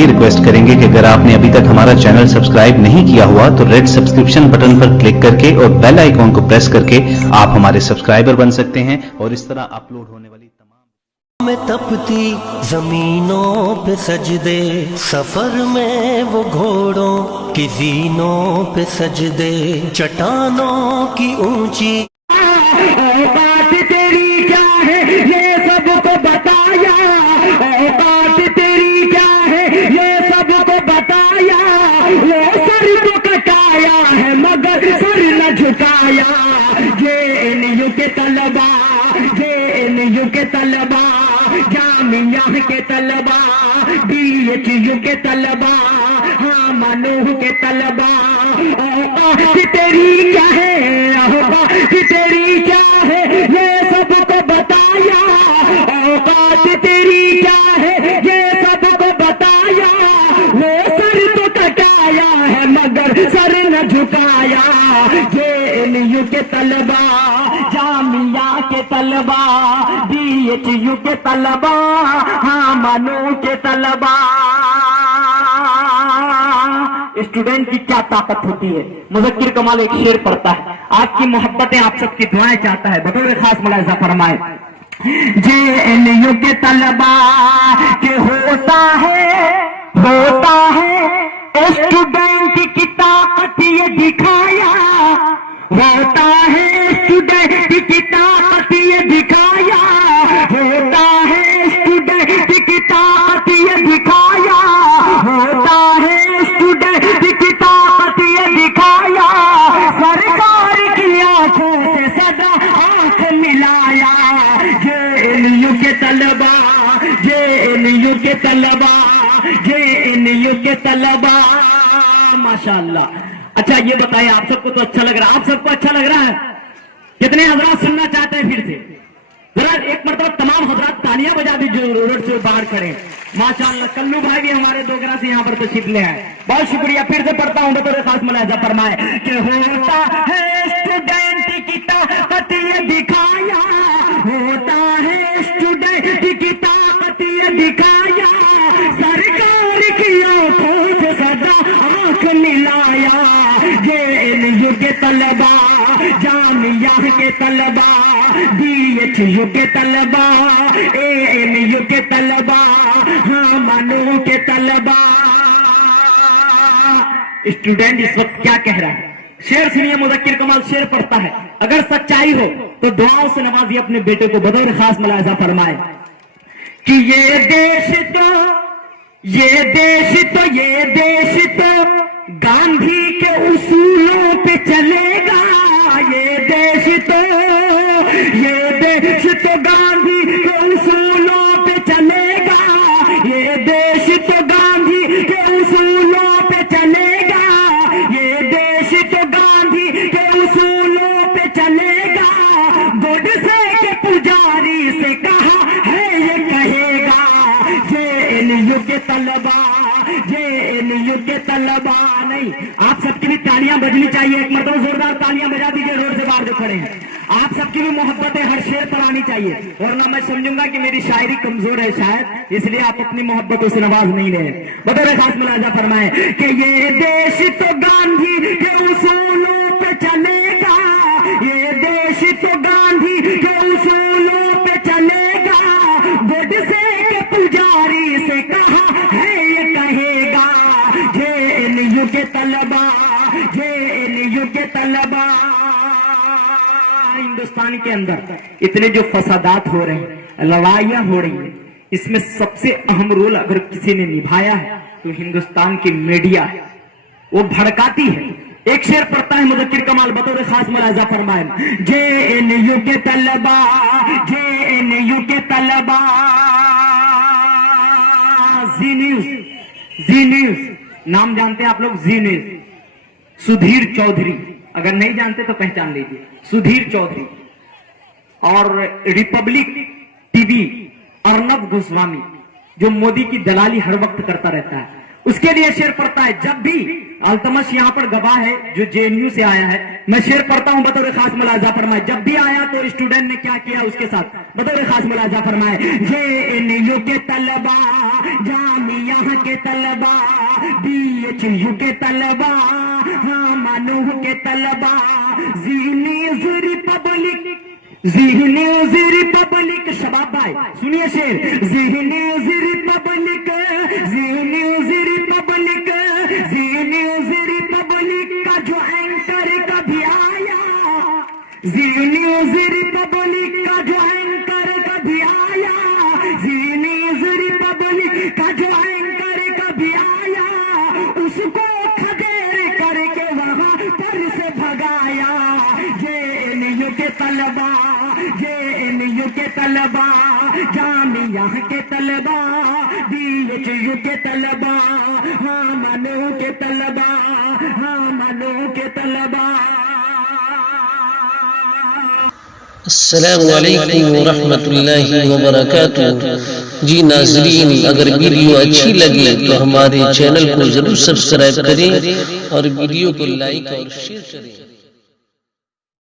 ये रिक्वेस्ट करेंगे कि अगर आपने अभी तक हमारा चैनल सब्सक्राइब नहीं किया हुआ तो रेड सब्सक्रिप्शन बटन पर क्लिक करके और बेल आइकॉन को प्रेस करके आप हमारे सब्सक्राइबर बन सकते हैं और इस तरह अपलोड होने वाली तमाम में तपती जमीनों पे सजदे, सफर में वो घोड़ों की जीनों पे सजदे, चट्टानों की ऊंची बात तेरी क्या है ये सबको बताया, बात तेरी क्या है ये सबको बताया, वो सर को कटाया है मगर सर न झुकाया। जेएनयू के तलबा, जेएनयू के तलबा, जामिया के तलबा, बीएचयू के तलबा, हाँ मनू के तलबा, बात तेरी क्या है, बात तेरी क्या है ये सबको बताया, बात तेरी क्या है ये सबको बताया, वो सर तो कटाया है मगर सर न झुकाया। जेएनयू के तलबा, जामिया के तलबा, बीएचयू के तलबा, हाँ मनू के तलबा। स्टूडेंट की क्या ताकत होती है। मुज़क्किर कमाल एक शेर पढ़ता है, आपकी मोहब्बतें आप सबकी दुआएं चाहता है, बतौर खास मुलाहिज़ा फरमाए। जेएनयू के तलबा के होता है स्टूडेंट की ताकत ये दिखाया, होता है स्टूडेंट की ताकत ये दिखाया, होता है स्टूडेंट की ताकत ये दिखाया, होता है स्टूडेंट की ताकत ये दिखाया, सरकार की आंखों से सदा आंख मिलाया। जेएनयू के तलबा, जेएनयू के तलबा, जेएनयू के तलबा, माशाअल्लाह। अच्छा ये बताइए, आप सबको तो अच्छा लग रहा है, आप सबको अच्छा लग रहा है? कितने हजरात सुनना चाहते हैं फिर से? जरा एक मरतबा तमाम हजरात तालियां बजा दीजिए रोड से बाहर खड़े। माशाअल्लाह कल्लू भाई भी हमारे दोगरा से यहाँ पर तशरीफ ले आए, बहुत शुक्रिया। फिर से पढ़ता हूँ बतौर खास मुलाहिज़ा फरमाए कि होता है स्टूडेंट की ताकत ये दिखाया, होता है स्टूडेंट की ताकत ये दिखाया, सरकार की आंखों से सदा आंख मिलाया। जेएनयू के तलबा, जामिया के तलबा, बीएचयू के तलबा, एएनयू के तलबा, हाँ मनू के तलबा। स्टूडेंट इस वक्त क्या कह रहा है, शेर सुनिए। मुज़क्किर कमाल शेर पढ़ता है, अगर सच्चाई हो तो दुआओं से नवाजिए अपने बेटे को, बतौर खास मुलाहिज़ा फरमाए कि ये देश तो गांधी के उसूलों पे चलेगा, ये देश तो गांधी के उसूलों पे चलेगा, ये देश तो गांधी के उसूलों पे चलेगा, ये देश तो गांधी के उसूलों पे चलेगा, गोडसे के पुजारी से कहा है ये कहेगा। जेएनयू के तलबा, जेएनयू के तलबा, नहीं आप सबकी भी तालियां बजनी चाहिए, एक मरतबा जोरदार तालियां बजा दीजिए रोड से बाहर जो खड़े हैं। आप सबकी भी मोहब्बतें हर शेर पर आनी चाहिए, और ना मैं समझूंगा कि मेरी शायरी कमजोर है शायद, इसलिए आप अपनी मोहब्बतों से नवाज नहीं रहे। बतौर खास मुलाहिज़ा फरमाए कि ये देश तो गांधी के उसूलों पे चलेगा, ये देश तो गांधी के उसूलों पे चलेगा, गोडसे के पुजारी से कहा है ये कहेगा। जेएनयू के तलबा, जेएनयू के तलबा। हिंदुस्तान के अंदर इतने जो फसादात हो रहे हैं, लड़ाइयां हो रही है, इसमें सबसे अहम रोल अगर किसी ने निभाया है तो हिंदुस्तान की मीडिया है, वो भड़काती है। एक शेर पढ़ता है मुज़क्किर कमाल, बतौर खास मुलाहिज़ा फरमाए। जेएनयू के तलबा, जेएनयू के तलबा, जी न्यूज नाम जानते हैं आप लोग? जी न्यूज, सुधीर चौधरी, अगर नहीं जानते तो पहचान लीजिए, सुधीर चौधरी। और रिपब्लिक टीवी अर्नब गोस्वामी, जो मोदी की दलाली हर वक्त करता रहता है, उसके लिए शेर पढ़ता है। जब भी अल्तमश यहाँ पर गवाह है जो जेएनयू से आया है, मैं शेर पढ़ता हूं बतौर खास मुलाहिज़ा फरमाए। जब भी आया तो स्टूडेंट ने क्या किया उसके साथ, बतौर खास मुलाजा फरमाए, JNU के तलबा, जामिया के तलबा, BHU के तलबा, मानू के तलबा, रिपब्लिक शबाब भाई सुनिए शेर, रिपब्लिक का जो एंकर कभी आया, रिपब्लिक का जो एंकर कभी आया, रिपब्लिक का जो एंकर कभी आया, उसको खदेड़ करके वहां पर से भगाया। JNU के तलबा, JNU के तलबा, जामिया के तलबा, BHU के तलबा, मानो के तलबा, मानो के तलबा। अस्सलामु अलैकुम वरहमतुल्लाहि वबरकातुहू। जी नाज़रीन, अगर वीडियो अच्छी लगे तो हमारे चैनल को जरूर सब्सक्राइब करें और वीडियो को लाइक और शेयर करें।